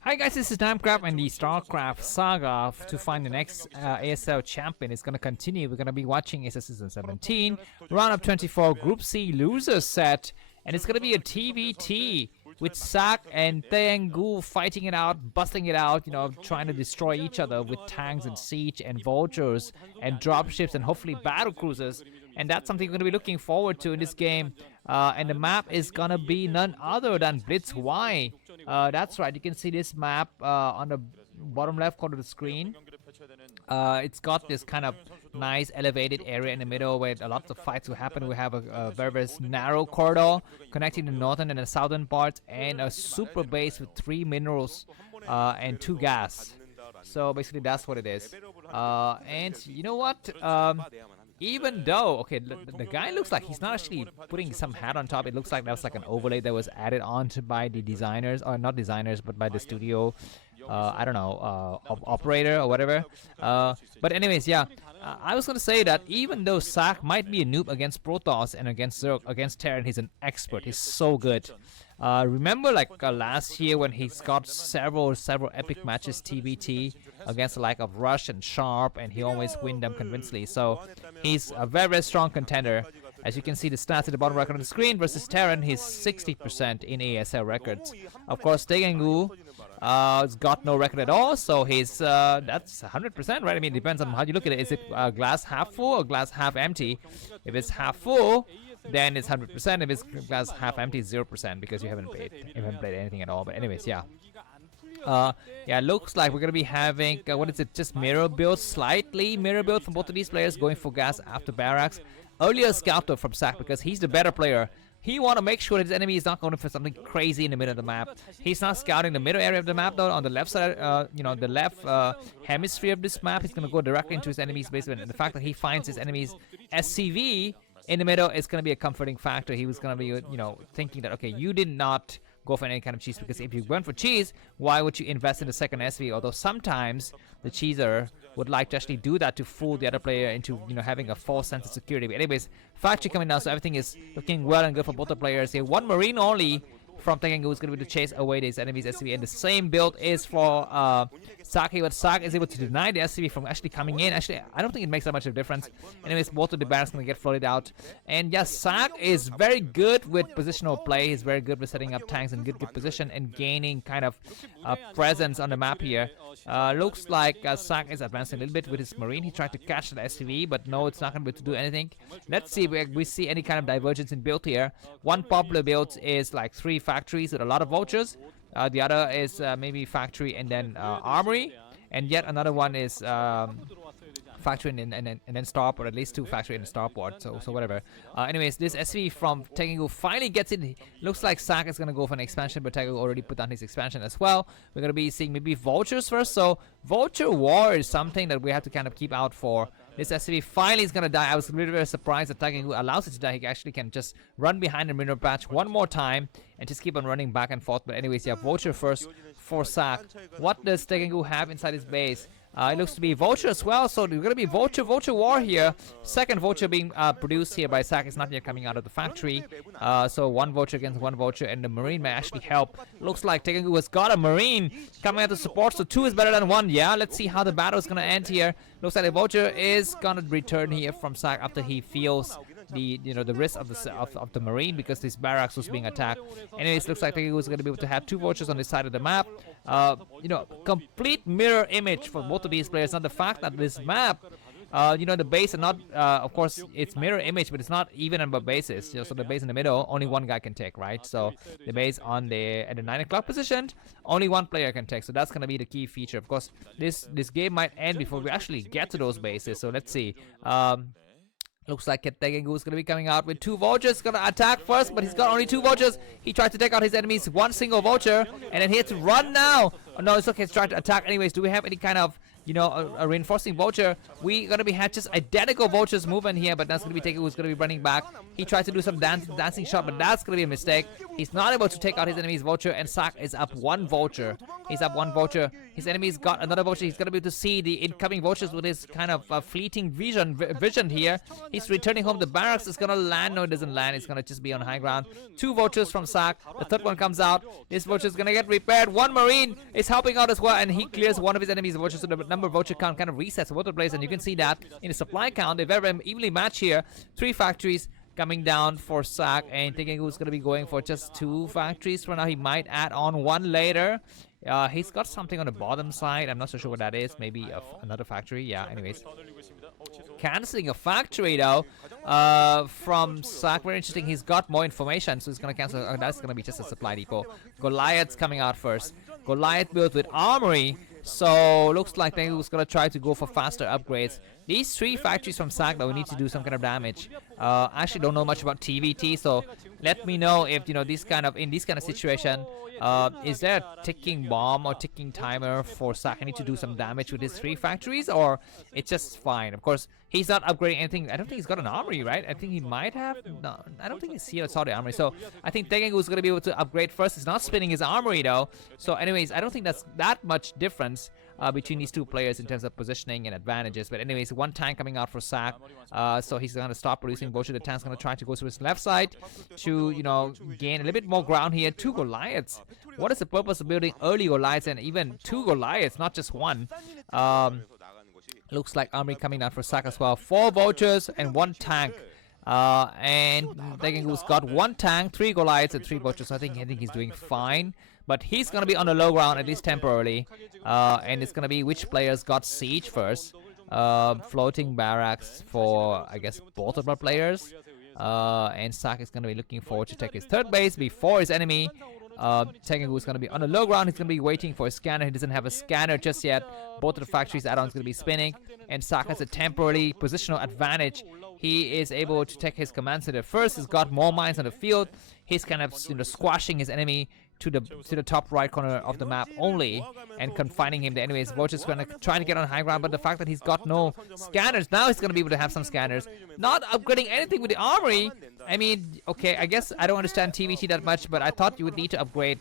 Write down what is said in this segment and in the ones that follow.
Hi guys, this is TaeNgGu and the Starcraft saga to find the next ASL champion is going to continue. We're going to be watching ASL Season 17, round of 24 Group C loser set, and it's going to be a TVT with Ssak and TaeNgGu fighting it out, busting it out, you know, trying to destroy each other with tanks and siege and vultures and dropships and hopefully battle cruisers. And that's something we're going to be looking forward to in this game. And the map is going to be none other than Blitz Y. That's right, you can see this map on the bottom left corner of the screen. It's got this kind of nice elevated area in the middle where a lot of fights will happen. We have a very narrow corridor connecting the northern and the southern parts, and a super base with 3 minerals and 2 gas. So basically that's what it is. And you know what? Even though, okay, the guy looks like he's not actually putting some hat on top. It looks like that was like an overlay that was added on to by the designers, or not designers, but by the studio, I don't know, operator or whatever. But anyways, yeah, I was going to say that even though Ssak might be a noob against Protoss and against Zerg, against Terran, he's an expert. He's so good. Remember like last year when he's got several epic matches TBT against the like of Rush and Sharp, and he always win them convincingly. So he's a very strong contender. As you can see the stats at the bottom right on the screen, versus Terran he's 60% in ASL records. Of course TaeNgGu has got no record at all, so he's that's 100%, right? I mean, it depends on how you look at it. Is it glass half full or glass half empty? If it's half full, then it's 100%. If it's glass half empty, 0%, because you haven't played anything at all. But anyways, yeah. Yeah, looks like we're gonna be having what is it? Just mirror build, slightly mirror build from both of these players, going for gas after barracks. Earlier scouter from Ssak because he's the better player. He want to make sure that his enemy is not going for something crazy in the middle of the map. He's not scouting the middle area of the map though. On the left side, you know, the left hemisphere of this map, he's going to go directly into his enemy's basement. And the fact that he finds his enemy's SCV in the middle is going to be a comforting factor. He was going to be, you know, thinking that, okay, you did not go for any kind of cheese, because if you went for cheese, why would you invest in the second SV? Although sometimes the cheeser would like to actually do that to fool the other player into, you know, having a false sense of security. But anyways, factory coming down, so everything is looking well and good for both the players here. One Marine only from TaeNgGu is going to be to chase away his enemy's SCV, and the same build is for Ssak, but Ssak is able to deny the SCV from actually coming in. Actually, I don't think it makes that much of a difference. Anyways, both of the barracks going to get flooded out. And yes, Ssak is very good with positional play. He's very good with setting up tanks in good position and gaining kind of presence on the map here. Looks like Ssak is advancing a little bit with his Marine. He tried to catch the SCV, but no, it's not going to be able to do anything. Let's see if we see any kind of divergence in build here. One popular build is like 3 factories with a lot of vultures. The other is maybe factory and then armory, and yet another one is factory and then starport, or at least 2 factory and starport. So whatever. Anyways, this SV from TaeNgGu finally gets in. Looks like Ssak is gonna go for an expansion, but TaeNgGu already put down his expansion as well. We're gonna be seeing maybe vultures first. So vulture war is something that we have to kind of keep out for. This SCV finally is gonna die. I was really very surprised that TaeNgGu allows it to die. He actually can just run behind the mineral patch one more time and just keep on running back and forth. But anyways, yeah, vulture first for Ssak. What does TaeNgGu have inside his base? It looks to be vulture as well, so there's gonna be vulture war here. Second vulture being produced here by Ssak is not yet coming out of the factory. So 1 vulture against 1 vulture, and the Marine may actually help. Looks like TaeNgGu has got a Marine coming out to support, so 2 is better than 1. Yeah, let's see how the battle is gonna end here. Looks like the vulture is gonna return here from Ssak after he feels the risk of the Marine, because this barracks was being attacked. Anyways, looks like TaeNgGu is going to be able to have 2 vultures on this side of the map. You know, complete mirror image for both of these players. Now the fact that this map, you know, the base are not, of course, it's mirror image, but it's not even on the bases. You know, so the base in the middle, only 1 guy can take, right? So the base at the 9 o'clock position, only 1 player can take. So that's gonna be the key feature. Of course, this game might end before we actually get to those bases. So let's see. Looks like TaeNgGu is going to be coming out with 2 vultures. Going to attack first, but he's got only 2 vultures. He tried to take out his enemy's 1 single vulture, and then he had to run now. Oh, no, it's okay. He's trying to attack anyways. Do we have any kind of, you know, a reinforcing vulture? We going to be had just identical vultures moving here, but that's going to be TaeNgGu who's going to be running back. He tried to do some dancing shot, but that's going to be a mistake. He's not able to take out his enemy's vulture, and Ssak is up 1 vulture. He's up one vulture. His enemy's got another vulture. He's gonna be able to see the incoming vultures with his kind of fleeting vision here. He's returning home. The barracks is gonna land. No, it doesn't land. It's gonna just be on high ground. Two vultures from Ssak. The third one comes out. This vulture is gonna get repaired. One marine is helping out as well, and he clears one of his enemies' vultures. So the number of vulture count kind of resets for both the players, and you can see that in the supply count. They're very evenly matched here. 3 factories coming down for Ssak, and TaeNgGu is going to be going for just 2 factories for now. He might add on 1 later. He's got something on the bottom side. I'm not so sure what that is. Maybe another factory. Yeah, anyways. Cancelling a factory though from Ssak. Very interesting. He's got more information, so he's going to cancel. That's going to be just a supply depot. Goliath's coming out first. Goliath built with armory. So looks like TaeNgGu's gonna try to go for faster upgrades. These 3 factories from Ssak though need to do some kind of damage. I actually don't know much about TVT, so let me know if in this kind of situation, is there a ticking bomb or ticking timer for Ssak? I need to do some damage with his 3 factories, or it's just fine. Of course, he's not upgrading anything. I don't think he's got an armory, right? I think he might have. No, I don't think he's here. Saw the armory. So I think TaeNgGu is gonna be able to upgrade first. He's not spinning his armory though. So anyways, I don't think that's that much difference between these 2 players in terms of positioning and advantages. But anyways, 1 tank coming out for Ssak, so he's gonna stop producing vulture. The tank's gonna try to go to his left side to gain a little bit more ground here. 2 Goliaths. What is the purpose of building early Goliaths and even 2 Goliaths, not just 1? Looks like armory coming out for Ssak as well. 4 vultures and 1 tank. And TaeNgGu's got 1 tank, 3 Goliaths, and 3 vultures. So I think he's doing fine. But he's gonna be on the low ground at least temporarily. And it's gonna be which players got siege first. Floating barracks for I guess both of our players. And Ssak is gonna be looking forward to take his 3rd base before his enemy. TaeNgGu is going to be on the low ground. He's going to be waiting for a scanner. He doesn't have a scanner just yet. Both of the factories add-ons going to be spinning, and Ssak has a temporary positional advantage. He is able to take his command center first. He's got more mines on the field. He's kind of squashing his enemy to the top right corner of the map only and confining him there. Anyways, Vulture's going to try to get on high ground, but the fact that he's got no scanners, now he's going to be able to have some scanners. Not upgrading anything with the armory. I mean, okay, I guess I don't understand TVT that much, but I thought you would need to upgrade.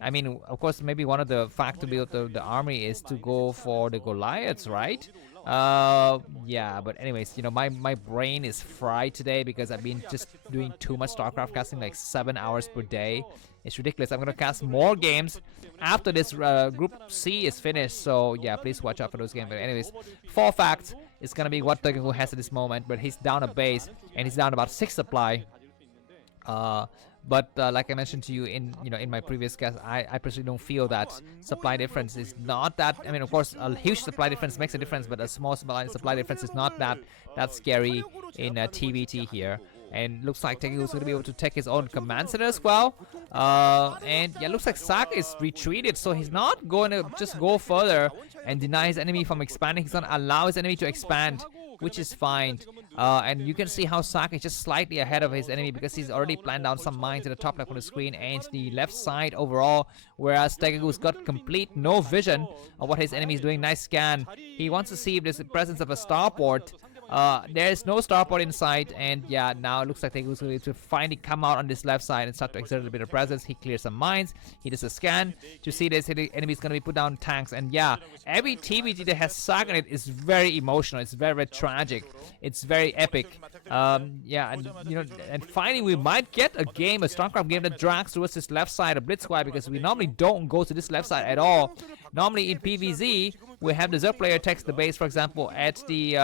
I mean, of course, maybe one of the facts to build the army is to go for the Goliaths, right? Yeah, but anyways, my brain is fried today because I've been just doing too much Starcraft casting, like 7 hours per day. It's ridiculous. I'm gonna cast more games after this Group C is finished, so yeah, please watch out for those games. But anyways, 4 facts is gonna be what TaeNgGu has at this moment, but he's down a base and he's down about 6 supply. But like I mentioned to you in my previous cast, I personally don't feel that supply difference is not that. I mean, of course, a huge supply difference makes a difference, but a small supply difference is not that scary in TVT here. And looks like TaeNgGu is going to be able to take his own command center as well. And yeah, looks like Ssak is retreated, so he's not going to just go further and deny his enemy from expanding. He's going to allow his enemy to expand, which is fine. And you can see how Ssak is just slightly ahead of his enemy because he's already planned down some mines at the top left of the screen and the left side overall, whereas TaeNgGu's got complete no vision of what his enemy is doing. Nice scan. He wants to see if there's the presence of a starport. There is no starport in sight, and yeah, now it looks like TaeNgGu is going to finally come out on this left side and start to exert a little bit of presence. He clears some mines. He does a scan to see this enemy is going to be put down tanks, and yeah, every TVT that has Ssak in it is very emotional. It's very, very tragic. It's very epic. Yeah, and and finally we might get a Starcraft game that drags towards this left side of Blitz squad, because we normally don't go to this left side at all. Normally in PvZ, we have the Zelle player takes the base, for example, at the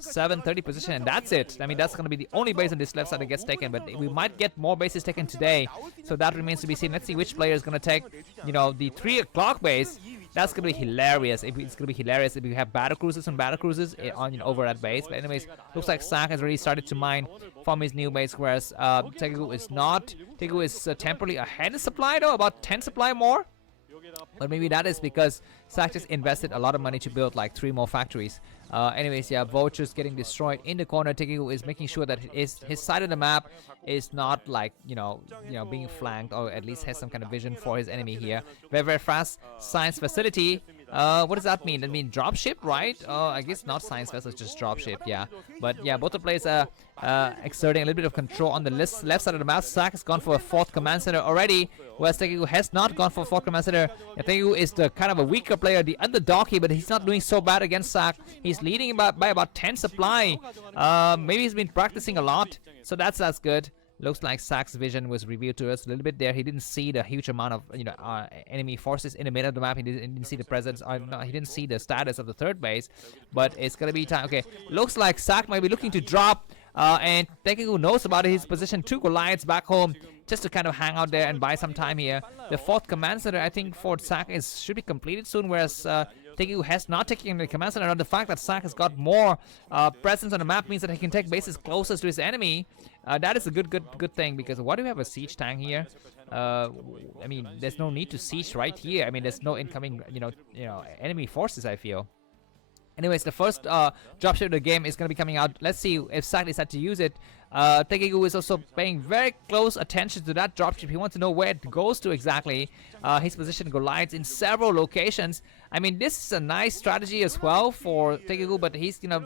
730 position, and that's it. I mean, that's going to be the only base on this left side that gets taken, but we might get more bases taken today, so that remains to be seen. Let's see which player is going to take, the 3 o'clock base. That's going to be hilarious. It's going to be hilarious if we have battle cruisers on over at base. But anyways, looks like Ssak has already started to mine from his new base, whereas TaeNgGu is not. TaeNgGu is temporarily ahead of supply though, about 10 supply more. But maybe that is because Ssak just invested a lot of money to build like 3 more factories. Anyways, yeah, Vulture's getting destroyed in the corner. TaeNgGu is making sure that his side of the map is not like being flanked, or at least has some kind of vision for his enemy here. Very, very fast science facility What does that mean? That mean dropship, right? I guess not science vessel, just dropship. Yeah, but yeah, both the players are exerting a little bit of control on the left side of the map. Ssak has gone for a 4th command center already, whereas TaeNgGu has not gone for a 4th command center. TaeNgGu is the kind of a weaker player, the underdog here, but he's not doing so bad against Ssak. He's leading by about 10 supply. Maybe he's been practicing a lot, so that's good. Looks like Ssak's vision was revealed to us a little bit there. He didn't see the huge amount of enemy forces in the middle of the map. He didn't see the presence. No, he didn't see the status of the 3rd base. But it's gonna be time. Okay, looks like Ssak might be looking to drop. And TaeNgGu knows about his position. 2 Goliaths back home just to kind of hang out there and buy some time here. The 4th command center, I think, for Ssak should be completed soon, whereas TaeNgGu has not taken the command center. The fact that Ssak has got more presence on the map means that he can take bases closest to his enemy. That is a good thing, because what do we have a siege tank here? I mean, there's no need to siege right here. I mean, there's no incoming, enemy forces, I feel. Anyways, the first dropship of the game is going to be coming out. Let's see if Ssak decides to use it. TaeNgGu is also paying very close attention to that dropship. He wants to know where it goes to exactly. His position Goliaths in several locations. I mean, this is a nice strategy as well for TaeNgGu, but he's gonna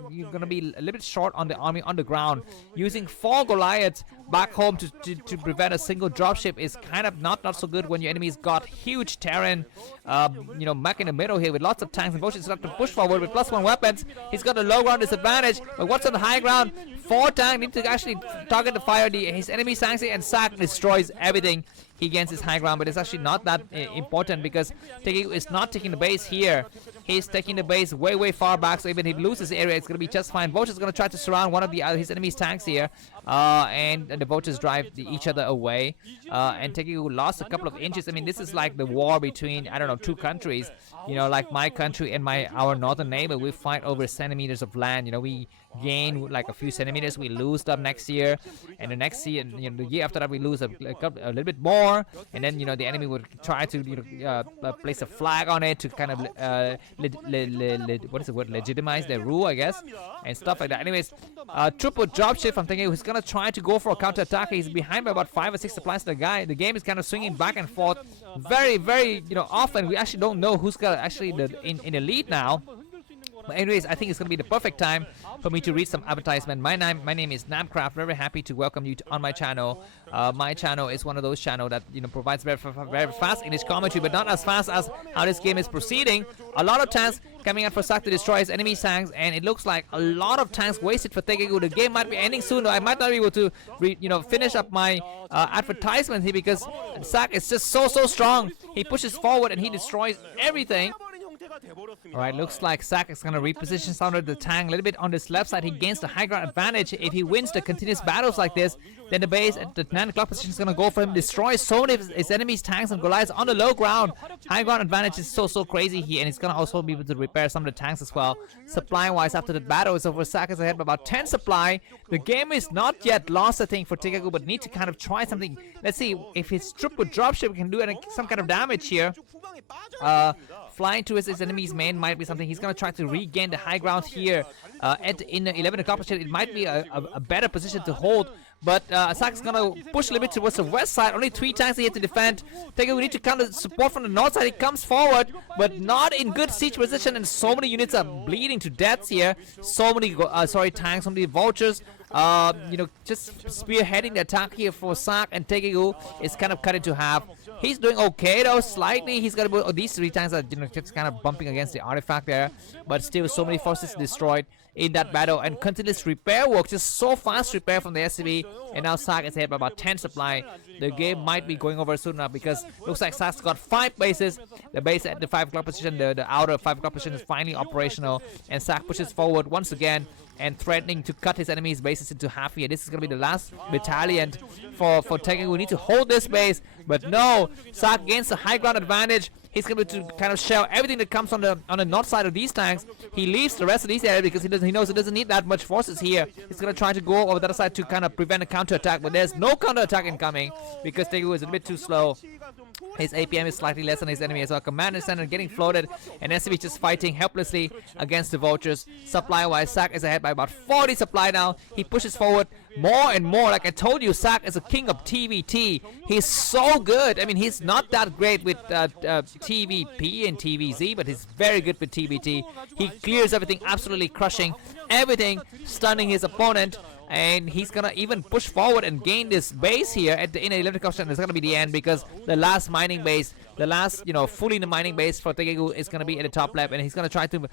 be a little bit short on the army on the ground. Using 4 Goliaths back home to prevent a single dropship is kind of not so good when your enemy's got huge terrain, back in the middle here with lots of tanks and vultures. Have to push forward with +1 weapons. He's got a low ground disadvantage, but what's on the high ground? 4 tanks need to actually target the fire his enemy tanks, and Ssak destroys everything he gains his high ground. But it's actually not that important, because TaeNgGu is not taking the base here. He's taking the base way far back, so even if he loses area, it's going to be just fine. Vulture's going to try to surround one of his enemy's tanks here, and the Vultures drive each other away, and TaeNgGu lost a couple of inches. I mean, this is like the war between, I don't know, 2 countries. Like my country and our northern neighbor. We fight over centimeters of land. We gain like a few centimeters, we lose them next year, and the next year, the year after that, we lose a little bit more, and then the enemy would try to place a flag on it to kind of what is the word, legitimize their rule, I guess, and stuff like that. Anyways, triple dropship from TaeNgGu, who's gonna try to go for a counter attack. He's behind by about 5 or 6 supplies to the game is kind of swinging back and forth very often. We actually don't know who's got actually in the lead now. But anyways, I think it's going to be the perfect time for me to read some advertisement. My name is Namcraft. Very happy to welcome you on my channel. My channel is one of those channels that provides very fast English commentary, but not as fast as how this game is proceeding. A lot of tanks coming out for Ssak to destroy his enemy tanks, and it looks like a lot of tanks wasted for TaeNgGu. The game might be ending soon. I might not be able to finish up my advertisement here, because Ssak is just so strong. He pushes forward and he destroys everything. Alright, looks like Ssak is going to reposition some of the tank a little bit on this left side. He gains the high ground advantage. If he wins the continuous battles like this, then the base at the 9 o'clock position is going to go for him. Destroy so many of his enemies' tanks and Goliaths on the low ground. High ground advantage is so crazy here, and he's going to also be able to repair some of the tanks as well. Supply-wise, after the battle is over, Ssak is ahead by about 10 supply. The game is not yet lost, I think, for TaeNgGu, but need to kind of try something. Let's see if his triple dropship can do some kind of damage here. Flying to his enemy's main might be something. He's going to try to regain the high ground here in the 11 o'clock position. It might be a better position to hold, but Ssak is going to push a little bit towards the west side. Only 3 tanks he had to defend. TaeNgGu need to counter support from the north side. He comes forward, but not in good siege position, and so many units are bleeding to deaths here. So many tanks, so many vultures. Just spearheading the attack here for Ssak, and TaeNgGu is kind of cut into half. He's doing okay though, slightly. He's got these 3 tanks are just kind of bumping against the artifact there, but still so many forces destroyed in that battle, and continuous repair work, just so fast repair from the SCV, and now Ssak is ahead by about 10 supply. The game might be going over soon now, because looks like Ssak's got 5 bases. The base at the 5 o'clock position, the outer 5 o'clock position is finally operational, and Ssak pushes forward once again and threatening to cut his enemy's bases into half here. This is going to be the last battalion for TaeNgGu. We need to hold this base, but no, Ssak gains the high ground advantage. He's going to kind of shell everything that comes on the north side of these tanks. He leaves the rest of these areas because he knows he doesn't need that much forces here. He's going to try to go over the other side to kind of prevent a counter attack, but there's no counter attack incoming because TaeNgGu is a bit too slow. His APM is slightly less than his enemy as well. Commander Center getting floated, and SCB just fighting helplessly against the vultures. Supply-wise, Ssak is ahead by about 40 supply now. He pushes forward more and more. Like I told you, Ssak is a king of TVT. He's so good. I mean, he's not that great with TVP and TVZ, but he's very good with TVT. He clears everything, absolutely crushing everything, stunning his opponent. And he's gonna even push forward and gain this base here at the inner electric option. It's gonna be the end, because the last mining base, the last fully in the mining base for TaeNgGu is gonna be at the top left, and he's gonna try to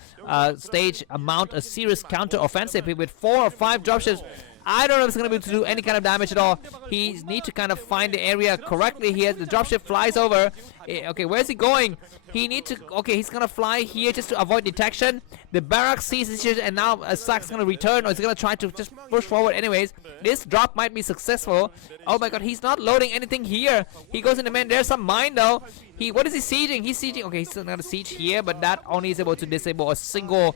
mount a serious counter offensive with 4 or 5 dropships. I don't know if it's gonna be able to do any kind of damage at all. He needs to kind of find the area correctly here. The dropship flies over. Okay, where's he going? He needs to. Okay, he's gonna fly here just to avoid detection. The barracks sees this shit, and now Ssak's gonna return, or he's gonna try to just push forward. Anyways, this drop might be successful. Oh my God, he's not loading anything here. He goes in the man. There's some mine though. What is he sieging? He's sieging. Okay, he's still gonna siege here, but that only is able to disable a single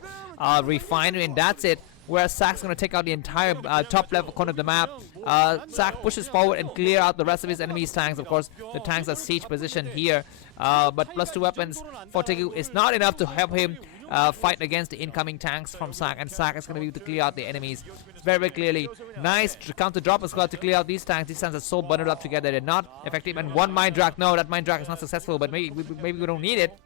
refinery, and that's it. Whereas Ssak's going to take out the entire top level corner of the map. Ssak pushes forward and clear out the rest of his enemy's tanks. Of course, the tanks are siege position here. But +2 weapons for TaeNgGu is not enough to help him fight against the incoming tanks from Ssak. And Ssak is going to be able to clear out the enemies very, very clearly. Nice counter drop as well to clear out these tanks. These tanks are so bundled up together. They're not effective. And one mine drag. No, that mine drag is not successful. But maybe we don't need it.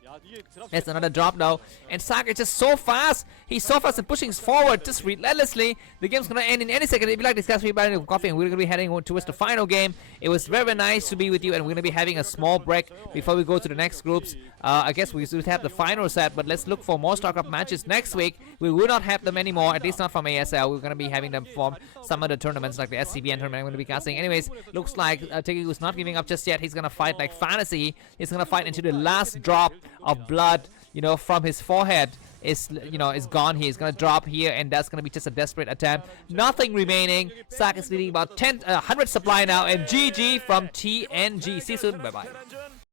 There's another drop now, and Ssak is just so fast. He's so fast and pushing forward just relentlessly. The game's gonna end in any second. If you like this, guys, please of coffee, and we're gonna be heading towards the final game. It was very, very nice to be with you, and we're gonna be having a small break before we go to the next groups. I guess we should have the final set, but let's look for more Starcraft matches next week. We will not have them anymore, at least not from ASL. We're gonna be having them from some other tournaments like the SCBN tournament. I'm gonna be casting. Anyways, looks like TaeNgGu is not giving up just yet. He's gonna fight like fantasy. He's gonna fight until the last drop of blood, from his forehead is gone. He's gonna drop here, and that's gonna be just a desperate attempt. Nothing remaining. Ssak is leading about 100 supply now, and GG from TaeNgGu. See you soon. Bye bye.